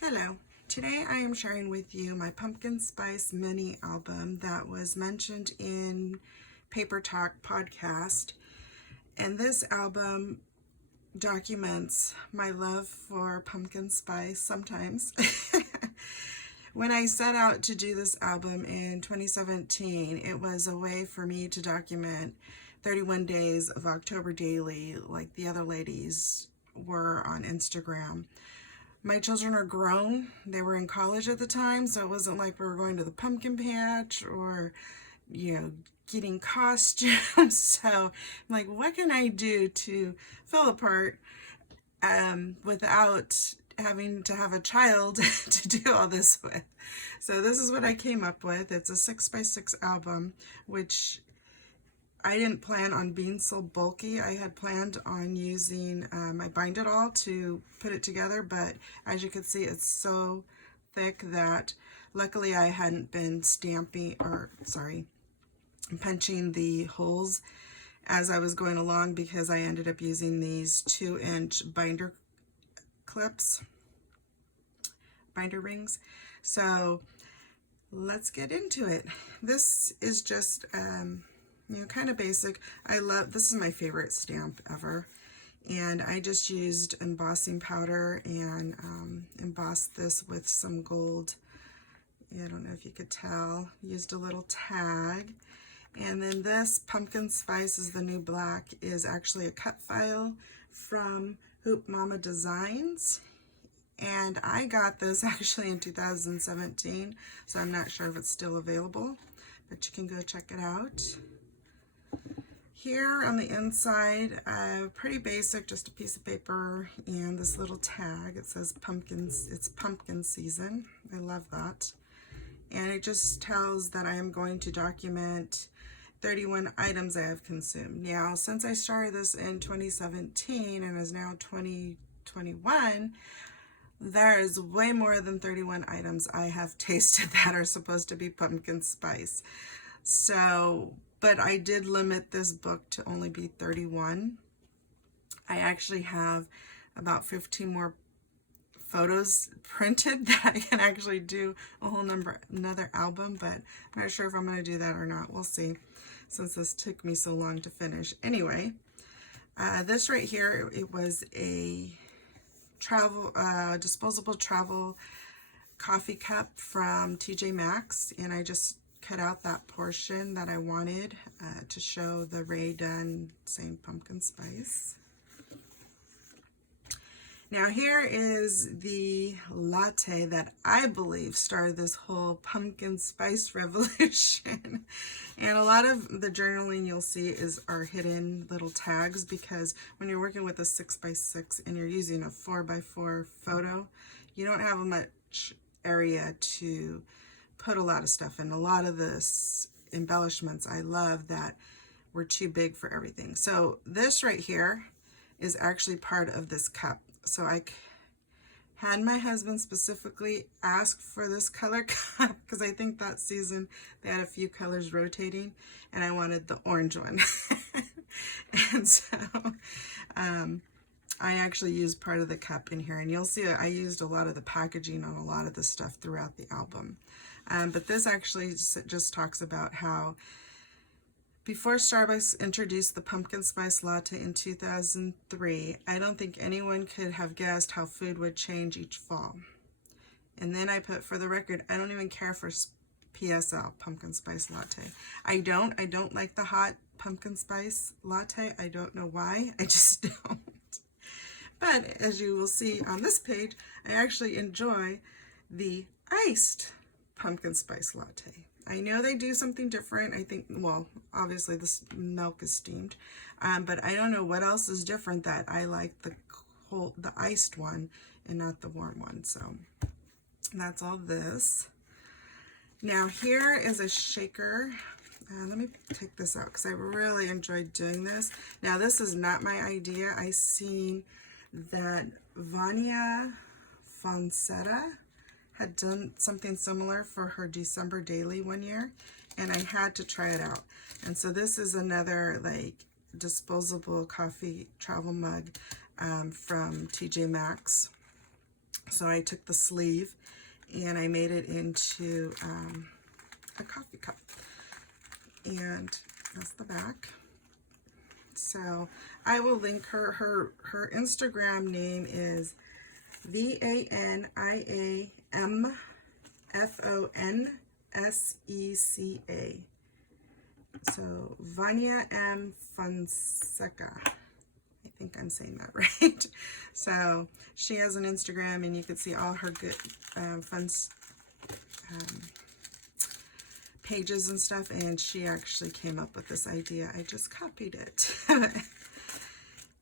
Hello. Today I am sharing with you my pumpkin spice mini album that was mentioned in Paper Talk podcast. And this album documents my love for pumpkin spice sometimes. When I set out to do this album in 2017, it was a way for me to document 31 days of October daily like the other ladies were on Instagram. My children are grown. They were in college at the time, so it wasn't like we were going to the pumpkin patch or, getting costumes. So I'm like, what can I do to fill a part without having to have a child to do all this with? So this is what I came up with. It's a 6x6 album, which I didn't plan on being so bulky. I had planned on using my Bind It All to put it together, but as you can see, it's so thick that luckily I hadn't been punching the holes as I was going along, because I ended up using these 2-inch binder clips, binder rings. So let's get into it. This is just kind of basic. This is my favorite stamp ever, and I just used embossing powder and embossed this with some gold. I don't know if you could tell. Used a little tag. And then this Pumpkin Spice is the New Black is actually a cut file from Hoop Mama Designs, and I got this actually in 2017, so I'm not sure if it's still available, but you can go check it out. Here on the inside, pretty basic, just a piece of paper and this little tag. It says pumpkins, it's pumpkin season. I love that. And it just tells that I am going to document 31 items I have consumed. Now, since I started this in 2017 and is now 2021, there is way more than 31 items I have tasted that are supposed to be pumpkin spice. So, but I did limit this book to only be 31. I actually have about 15 more photos printed that I can actually do another album, but I'm not sure if I'm going to do that or not. We'll see, since this took me so long to finish. Anyway, this right here, it was a disposable travel coffee cup from TJ Maxx, and I just cut out that portion that I wanted to show the Rae Dunn saying pumpkin spice. Now here is the latte that I believe started this whole pumpkin spice revolution. And a lot of the journaling you'll see are hidden little tags, because when you're working with a 6x6 and you're using a 4x4 photo, you don't have much area to put a lot of stuff in. A lot of this embellishments I love that were too big for everything. So this right here is actually part of this cup. So I had my husband specifically ask for this color cup, because I think that season they had a few colors rotating and I wanted the orange one. And so I actually used part of the cup in here, and you'll see I used a lot of the packaging on a lot of the stuff throughout the album. But this actually just talks about how before Starbucks introduced the pumpkin spice latte in 2003, I don't think anyone could have guessed how food would change each fall. And then I put, for the record, I don't even care for PSL, pumpkin spice latte. I don't like the hot pumpkin spice latte. I don't know why, I just don't. But as you will see on this page, I actually enjoy the iced pumpkin spice latte. I know they do something different. I think, well, obviously this milk is steamed, but I don't know what else is different that I like the iced one and not the warm one. So that's all this. Now here is a shaker. Let me take this out because I really enjoyed doing this. Now this is not my idea. I seen that Vania Fonseca had done something similar for her December daily one year, and I had to try it out. And so this is another like disposable coffee travel mug from TJ Maxx. So I took the sleeve and I made it into a coffee cup. And that's the back. So I will link her Instagram name is VANIAMFONSECA. So Vania M. Fonseca. I think I'm saying that right. So she has an Instagram, and you can see all her good fun pages and stuff, and she actually came up with this idea. I just copied it.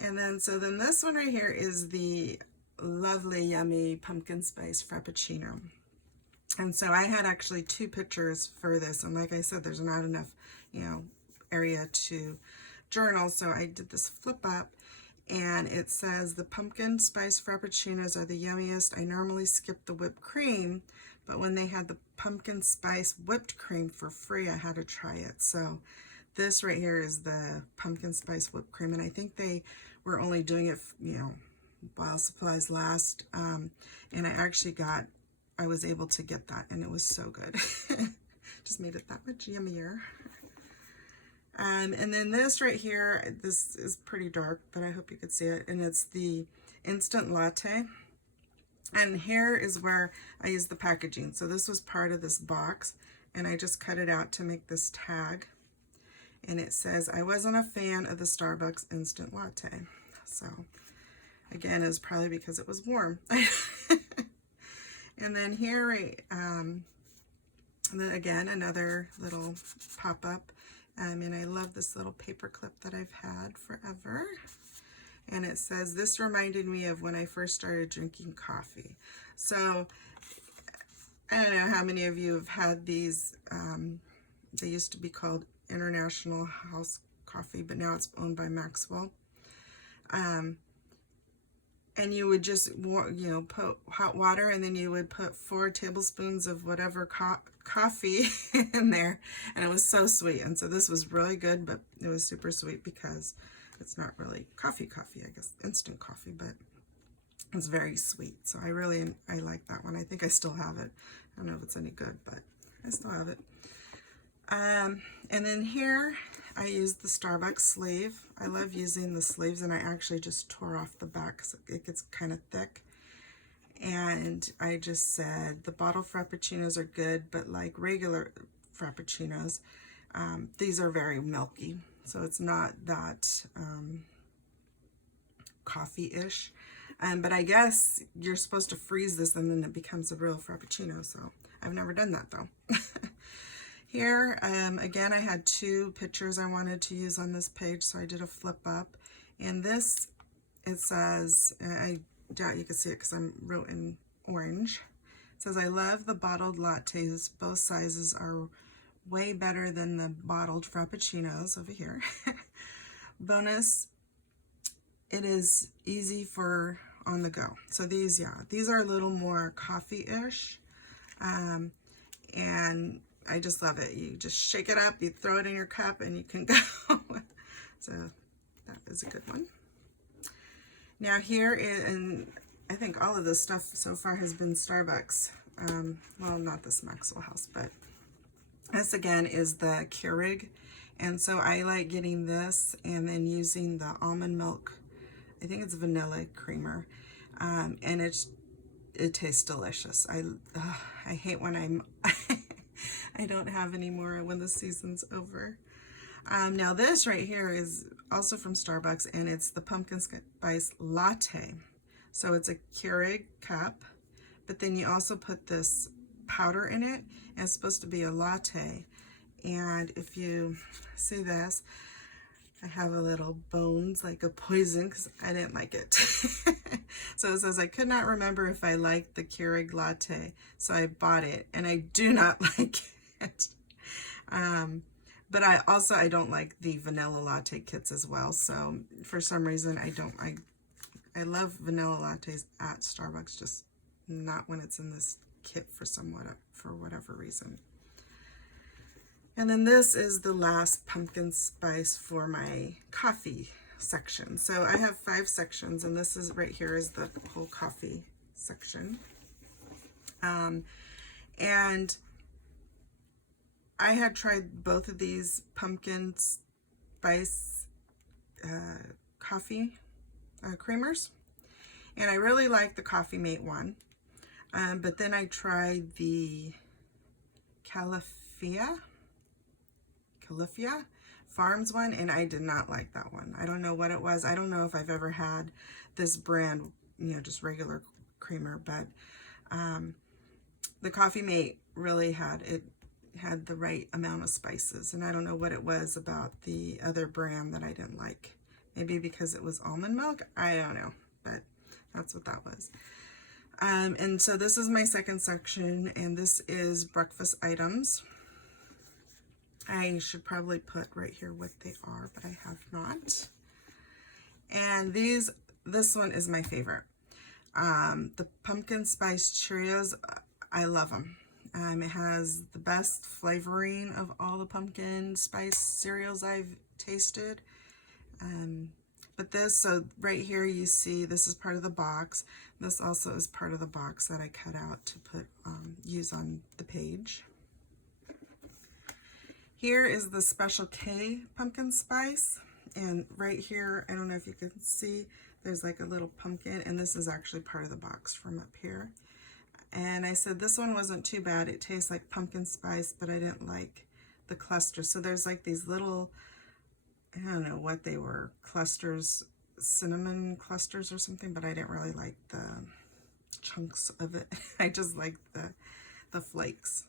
And then this one right here is the lovely yummy pumpkin spice frappuccino. And so I had actually 2 pictures for this, and like I said, there's not enough, you know, area to journal, so I did this flip up, and it says the pumpkin spice frappuccinos are the yummiest. I normally skip the whipped cream, but when they had the pumpkin spice whipped cream for free, I had to try it. So this right here is the pumpkin spice whipped cream, and I think they were only doing it, you know, while supplies last. And I was able to get that, and it was so good. Just made it that much yummier. And then this right here, this is pretty dark, but I hope you could see it, and it's the instant latte. And here is where I use the packaging. So this was part of this box, and I just cut it out to make this tag. And it says, I wasn't a fan of the Starbucks instant latte. So again, it's probably because it was warm. And then here, again, another little pop-up. And I love this little paper clip that I've had forever. And it says, this reminded me of when I first started drinking coffee. So I don't know how many of you have had these. They used to be called International House Coffee, but now it's owned by Maxwell. And you would just, you know, put hot water, and then you would put 4 tablespoons of whatever coffee in there, and it was so sweet. And so this was really good, but it was super sweet because it's not really coffee, I guess, instant coffee, but it's very sweet. So I like that one. I think I still have it. I don't know if it's any good, but I still have it. And then here I used the Starbucks sleeve. I love using the sleeves, and I actually just tore off the back because it gets kind of thick. And I just said the bottle frappuccinos are good, but like regular frappuccinos, these are very milky, so it's not that coffee-ish. But I guess you're supposed to freeze this, and then it becomes a real frappuccino. So I've never done that though. Here, again, I had 2 pictures I wanted to use on this page, so I did a flip up. And this, it says, I doubt you can see it because I'm wrote in orange. It says, I love the bottled lattes. Both sizes are way better than the bottled frappuccinos over here. Bonus, it is easy for on the go. So these are a little more coffee-ish. And I just love it. You just shake it up, you throw it in your cup, and you can go. So that is a good one. Now here, and I think all of this stuff so far has been Starbucks. Well, not this Maxwell House, but this again is the Keurig. And so I like getting this and then using the almond milk. I think it's vanilla creamer. And it tastes delicious. I hate when I don't have any more when the season's over. Now this right here is also from Starbucks, and it's the pumpkin spice latte. So it's a Keurig cup, but then you also put this powder in it, and it's supposed to be a latte. And if you see this, I have a little bones like a poison because I didn't like it. So it says, I could not remember if I liked the Keurig latte, so I bought it, and I do not like it. But I don't like the vanilla latte kits as well. So for some reason, I love vanilla lattes at Starbucks, just not when it's in this kit for whatever reason. And then this is the last pumpkin spice for my coffee section. So I have 5 sections, and this is right here is the whole coffee section. And I had tried both of these pumpkin spice coffee creamers, and I really like the Coffee Mate one. But then I tried the Califia Farms one, and I did not like that one. I don't know what it was. I don't know if I've ever had this brand, you know, just regular creamer, but the Coffee Mate really had the right amount of spices, and I don't know what it was about the other brand that I didn't like. Maybe because it was almond milk, I don't know, but that's what that was. And so this is my second section, and this is breakfast items. I should probably put right here what they are, but I have not. And this one is my favorite. The pumpkin spice Cheerios, I love them. It has the best flavoring of all the pumpkin spice cereals I've tasted. But this, so right here you see this is part of the box. This also is part of the box that I cut out to put use on the page. Here is the Special K pumpkin spice, and right here, I don't know if you can see, there's like a little pumpkin, and this is actually part of the box from up here. And I said this one wasn't too bad. It tastes like pumpkin spice, but I didn't like the clusters. So there's like these little, I don't know what they were, clusters, cinnamon clusters or something, but I didn't really like the chunks of it. I just liked the flakes.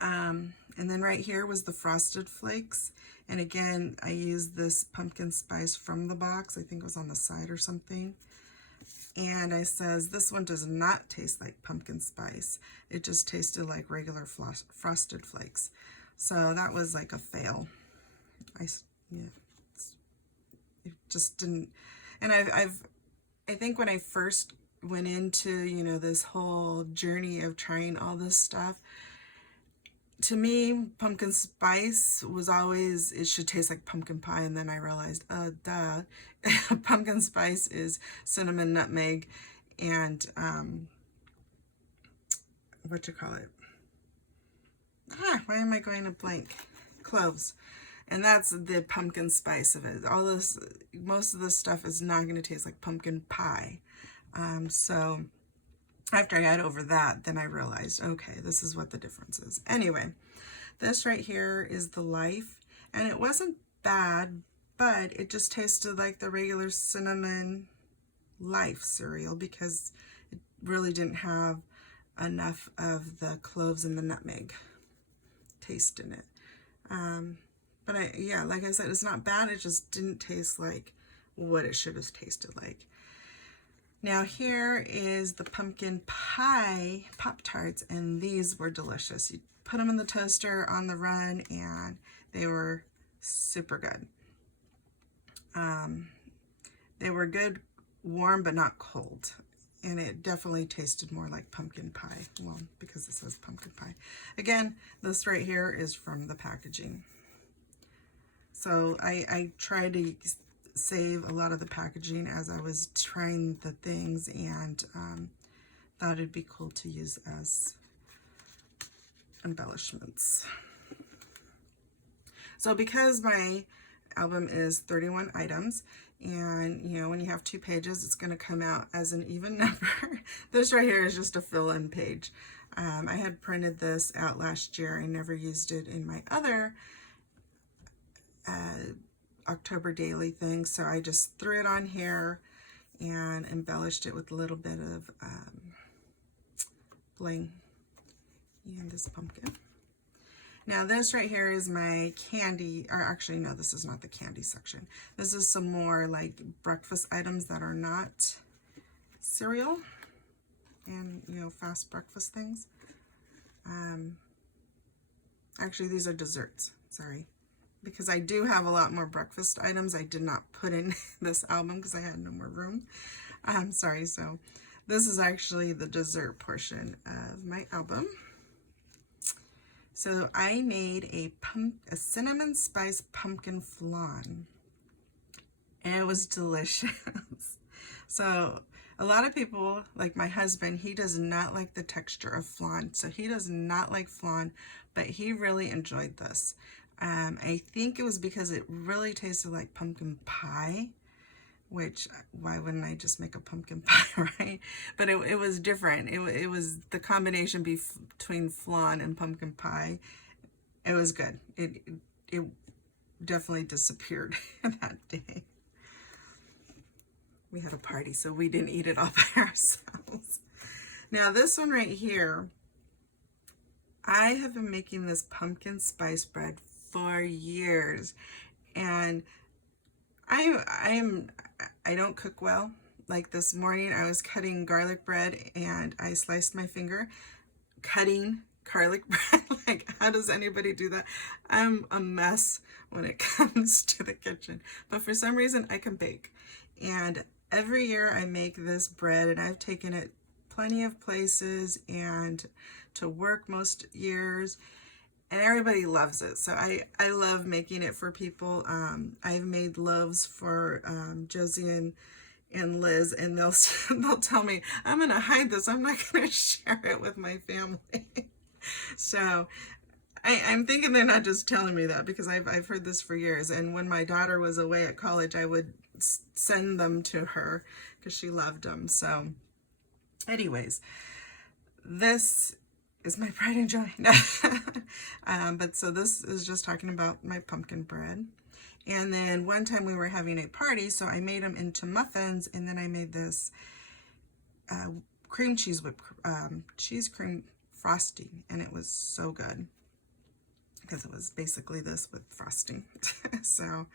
And then right here was the Frosted Flakes. And again, I used this pumpkin spice from the box. I think it was on the side or something. And I says, this one does not taste like pumpkin spice. It just tasted like regular Frosted Flakes. So that was like a fail. Yeah, it just didn't. And I think when I first went into, you know, this whole journey of trying all this stuff, to me, pumpkin spice was always, it should taste like pumpkin pie, and then I realized, duh, pumpkin spice is cinnamon, nutmeg, and, why am I going to blank? Cloves. And that's the pumpkin spice of it. All this, most of this stuff is not going to taste like pumpkin pie. So after I got over that, then I realized, okay, this is what the difference is. Anyway, this right here is the Life, and it wasn't bad, but it just tasted like the regular cinnamon Life cereal because it really didn't have enough of the cloves and the nutmeg taste in it. But yeah, like I said, it's not bad. It just didn't taste like what it should have tasted like. Now here is the pumpkin pie Pop-Tarts, and these were delicious. You put them in the toaster on the run, and they were super good. They were good warm, but not cold. And it definitely tasted more like pumpkin pie. Well, because it says pumpkin pie. Again, this right here is from the packaging. So I tried to save a lot of the packaging as I was trying the things, and thought it'd be cool to use as embellishments. So because my album is 31 items, and you know, when you have 2 pages, it's going to come out as an even number. This right here is just a fill-in page. I had printed this out last year. I never used it in my other October daily thing, so I just threw it on here and embellished it with a little bit of bling and this pumpkin. Now this right here is my candy, or actually no, this is not the candy section. This is some more like breakfast items that are not cereal and, you know, fast breakfast things. Actually, these are desserts, sorry. Because I do have a lot more breakfast items I did not put in this album because I had no more room. Sorry, so this is actually the dessert portion of my album. So I made a cinnamon spice pumpkin flan, and it was delicious. So A lot of people, like my husband, he does not like the texture of flan. So he does not like flan, but he really enjoyed this. I think it was because it really tasted like pumpkin pie, which why wouldn't I just make a pumpkin pie, right? But it was different. It was the combination between flan and pumpkin pie. It was good. It definitely disappeared that day. We had a party, so we didn't eat it all by ourselves. Now this one right here, I have been making this pumpkin spice bread for years, and I don't cook well. Like this morning, I was cutting garlic bread and I sliced my finger cutting garlic bread. Like, how does anybody do that? I'm a mess when it comes to the kitchen, but for some reason I can bake. And every year I make this bread, and I've taken it plenty of places and to work most years, and everybody loves it. So I love making it for people. I've made loaves for Josie and Liz, and they'll tell me, I'm gonna hide this, I'm not gonna share it with my family. So I'm thinking they're not just telling me that, because I've heard this for years. And when my daughter was away at college, I would send them to her because she loved them. So anyways, this is my pride and joy. But so this is just talking about my pumpkin bread. And then one time we were having a party, so I made them into muffins, and then I made this cream cheese cheese cream frosting, and it was so good because it was basically this with frosting. So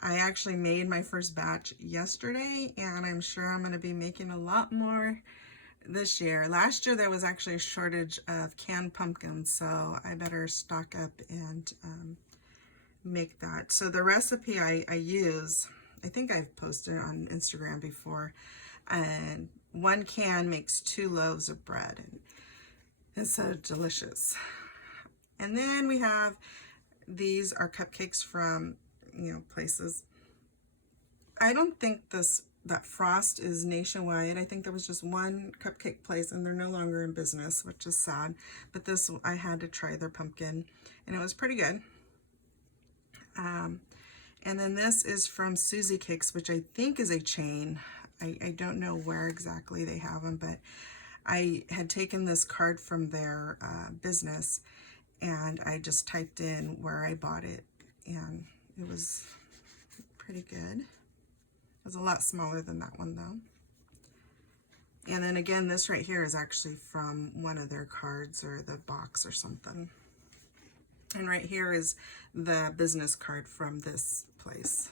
I actually made my first batch yesterday, and I'm sure I'm going to be making a lot more this year. Last year there was actually a shortage of canned pumpkins, so I better stock up and make that. So the recipe I use, I think I've posted it on Instagram before, and 1 can makes 2 loaves of bread, and it's so delicious. And then we have, these are cupcakes from, places. I don't think that Frost is nationwide. I think there was just one cupcake place, and they're no longer in business, which is sad. But this, I had to try their pumpkin, and it was pretty good. And then this is from Susie Cakes, which I think is a chain. I don't know where exactly they have them, but I had taken this card from their business, and I just typed in where I bought it, and it was pretty good. It was a lot smaller than that one though. And then again, this right here is actually from one of their cards or the box or something. And right here is the business card from this place.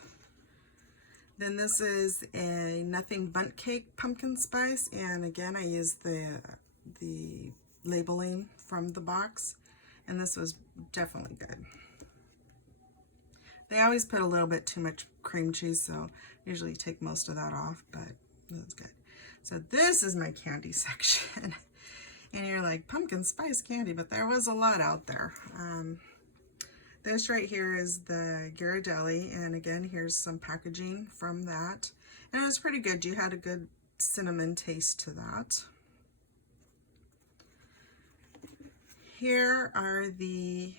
Then this is a Nothing Bundt Cake pumpkin spice, and again I used the labeling from the box, and this was definitely good. They always put a little bit too much cream cheese, so I usually take most of that off, but it was good. So this is my candy section. And you're like, pumpkin spice candy, but there was a lot out there. This right here is the Ghirardelli, and again, here's some packaging from that. And it was pretty good. You had a good cinnamon taste to that. Here are the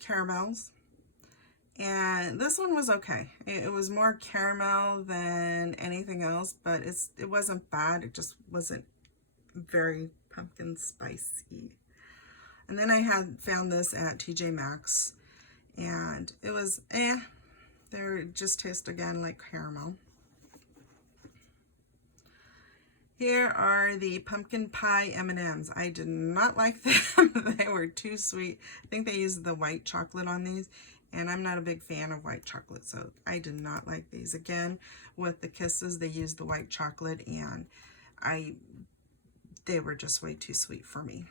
caramels. And this one was okay. It was more caramel than anything else, but it wasn't bad. It just wasn't very pumpkin spicy. And then I had found this at TJ Maxx, and it was they just taste again like caramel. Here are the pumpkin pie M&Ms. I did not like them. They were too sweet. I think they used the white chocolate on these, and I'm not a big fan of white chocolate, so I did not like these. Again, with the Kisses, they used the white chocolate, and they were just way too sweet for me.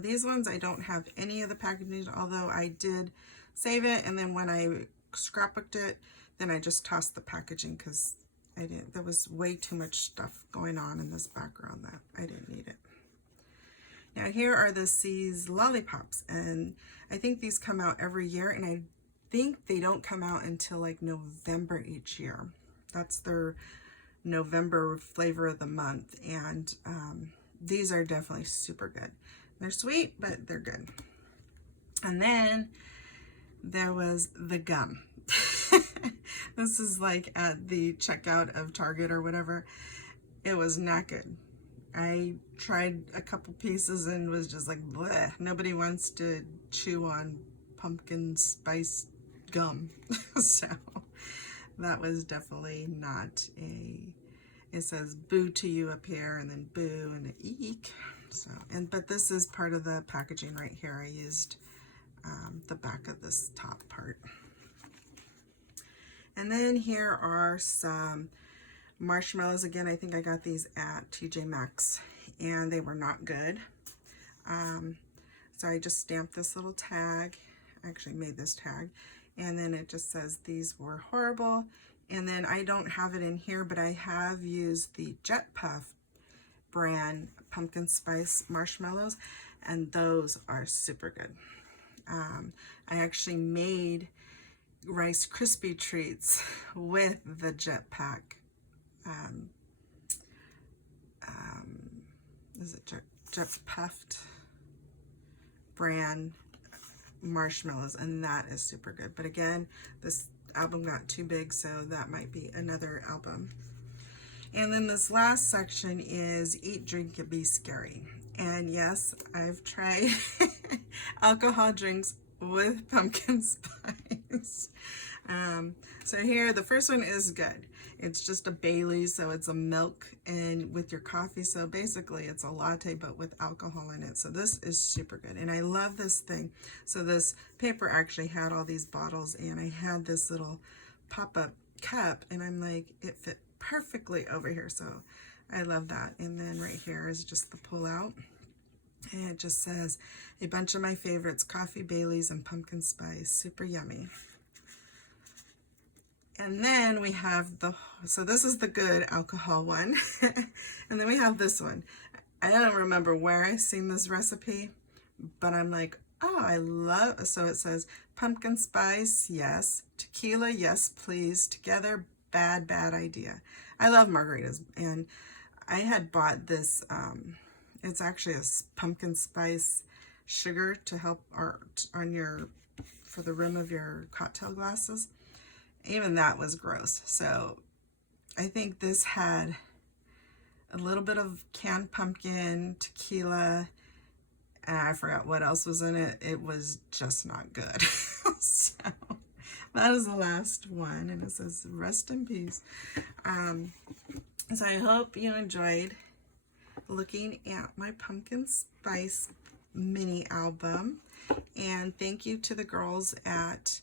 These ones, I don't have any of the packaging, although I did save it, and then when I scrapbooked it, then I just tossed the packaging because there was way too much stuff going on in this background that I didn't need it. Now here are the C's lollipops, and I think these come out every year, and I think they don't come out until like November each year. That's their November flavor of the month, and these are definitely super good. They're sweet, but they're good. And then there was the gum. This is like at the checkout of Target or whatever. It was not good. I tried a couple pieces and was just like, bleh. Nobody wants to chew on pumpkin spice gum. So that was definitely not a, it says boo to you up here and then boo and an eek. So, but this is part of the packaging right here. I used the back of this top part. And then here are some marshmallows. Again, I think I got these at TJ Maxx and they were not good. So I just stamped this little tag. I actually made this tag. And then it just says these were horrible. And then I don't have it in here, but I have used the Jet Puff brand pumpkin spice marshmallows, and those are super good. I actually made Rice Krispie treats with the Jet Pack. Is it Jet Puffed brand marshmallows, and that is super good. But again, this album got too big, so that might be another album. And then this last section is Eat, Drink, and Be Scary. And yes, I've tried alcohol drinks with pumpkin spice. So here, the first one is good. It's just a Bailey's, so it's a milk and with your coffee. So basically it's a latte, but with alcohol in it. So this is super good. And I love this thing. So this paper actually had all these bottles, and I had this little pop-up cup, and I'm like, it fit perfectly over here. So I love that. And then right here is just the pull out. And it just says a bunch of my favorites, coffee, Bailey's, and pumpkin spice. Super yummy. And then we have so this is the good alcohol one. And then we have this one. I don't remember where I seen this recipe, but I'm like, oh, I love, so it says pumpkin spice, yes. Tequila, yes, please. Together, bad idea. I love margaritas, and I had bought this, it's actually a pumpkin spice sugar to help for the rim of your cocktail glasses. Even that was gross. So I think this had a little bit of canned pumpkin, tequila, and I forgot what else was in it. It was just not good. So that is the last one, and it says rest in peace. So I hope you enjoyed looking at my pumpkin spice mini album, and thank you to the girls at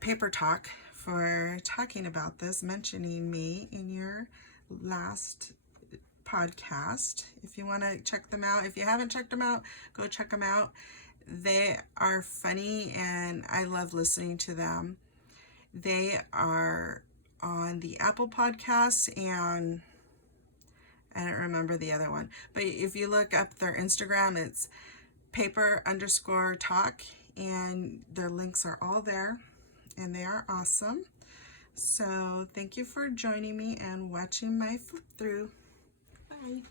Paper Talk for talking about this, mentioning me in your last podcast. If you want to check them out, if you haven't checked them out, go check them out. They are funny, and I love listening to them. They are on the Apple Podcasts, and I don't remember the other one, but if you look up their Instagram, it's paper_talk, and their links are all there, and they are awesome. So thank you for joining me and watching my flip through. Bye.